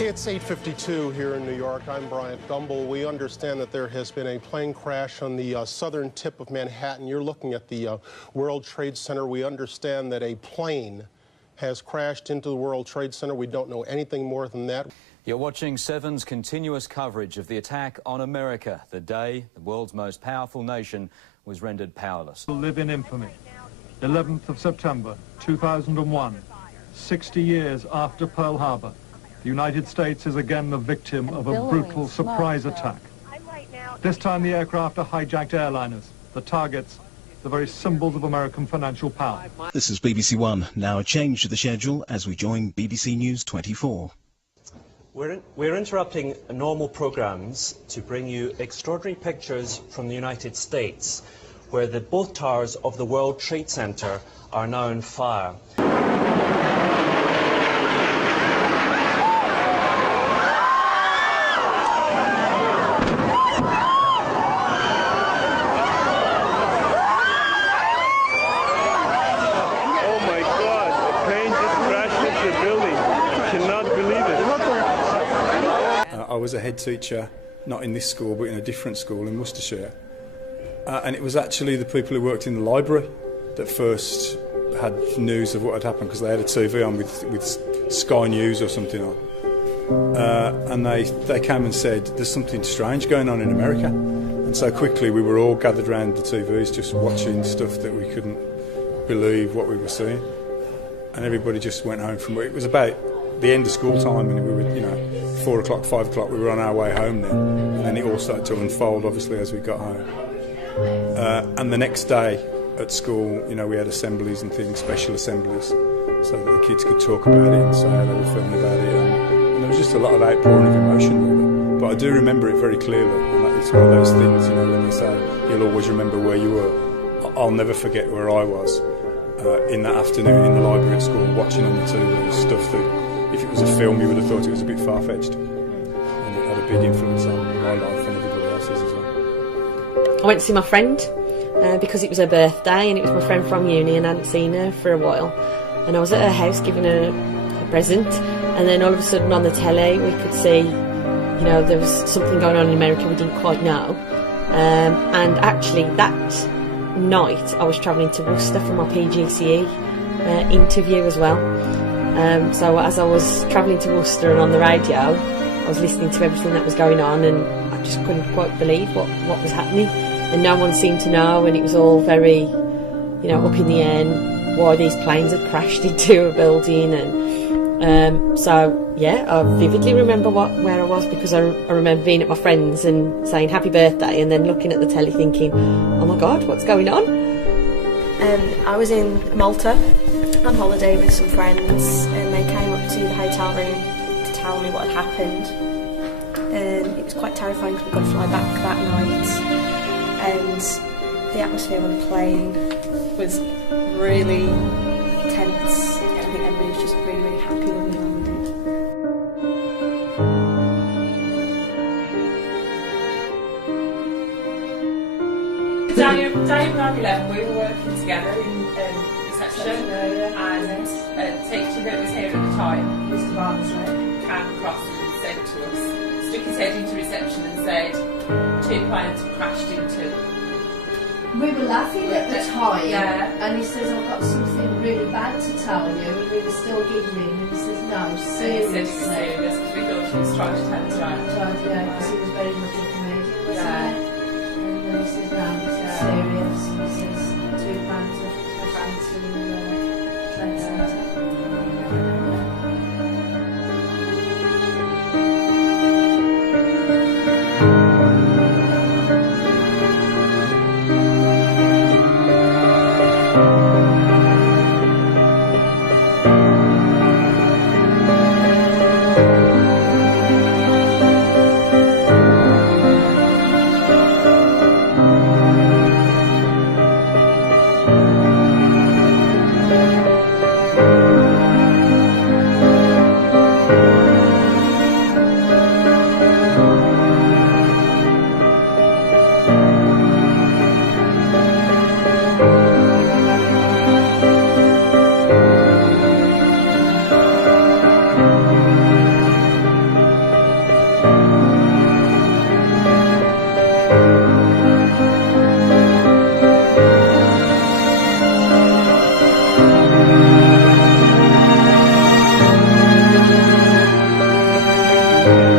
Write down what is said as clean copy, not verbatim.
It's 8:52 here in New York. I'm Bryant Gumbel. We understand that there has been a plane crash on the southern tip of Manhattan. You're looking at the World Trade Center. We understand that a plane has crashed into the World Trade Center. We don't know anything more than that. You're watching Seven's continuous coverage of the attack on America, the day the world's most powerful nation was rendered powerless. Live in infamy. 11th of September, 2001, 60 years after Pearl Harbor. The United States is again the victim of a brutal surprise attack. This time the aircraft are hijacked airliners, the targets, the very symbols of American financial power. This is BBC One. Now a change to the schedule as we join BBC News 24. We're interrupting normal programmes to bring you extraordinary pictures from the United States, where both towers of the World Trade Center are now on fire. I was a head teacher, not in this school, but in a different school in Worcestershire. And it was actually the people who worked in the library that first had news of what had happened, because they had a TV on with Sky News or something on. And they came and said, there's something strange going on in America. And so quickly we were all gathered around the TVs just watching stuff that we couldn't believe what we were seeing. And everybody just went home from it was about the end of school time, and we were, 4 o'clock, 5 o'clock, we were on our way home then. And then it all started to unfold, obviously, as we got home. And the next day at school, we had assemblies and things, special assemblies, so that the kids could talk about it and say how they were feeling about it. And there was just a lot of outpouring of emotion, really. But I do remember it very clearly. And it's one of those things, when they say you'll always remember where you were. I'll never forget where I was in that afternoon in the library at school, watching on the TV stuff that, if it was a film, you would have thought it was a bit far-fetched. And it had a big influence on my life and everybody else's as well. I went to see my friend because it was her birthday, and it was my friend from uni, and I hadn't seen her for a while. And I was at her house giving her a present, and then all of a sudden on the telly we could see, there was something going on in America we didn't quite know. And actually that night I was travelling to Worcester for my PGCE interview as well. So as I was travelling to Worcester and on the radio, I was listening to everything that was going on, and I just couldn't quite believe what was happening. And no one seemed to know, and it was all very, up in the air, and why these planes had crashed into a building. And so, I vividly remember where I was, because I remember being at my friend's and saying happy birthday, and then looking at the telly thinking, oh my God, what's going on? I was in Malta on holiday with some friends, and they came up to the hotel room to tell me what had happened. It was quite terrifying because we got to fly back that night, and the atmosphere on the plane was really tense. I think everybody was just really, really happy when we landed. Day of 9/11, we were working together in reception, and a teacher that was here at the time, Mr. Barnsley, came across and said to us, stuck his head into reception and said, 2 planes crashed into. We were laughing at the time, and he says, I've got something really bad to tell you, and we were still giggling, and he says, no, seriously. And he said it was serious, because we thought he was trying to tell us right. Because he was very much a comedian, wasn't he? And then he says, no, this is serious. He says, 2 planes have crashed into Trade Centre. Thank you.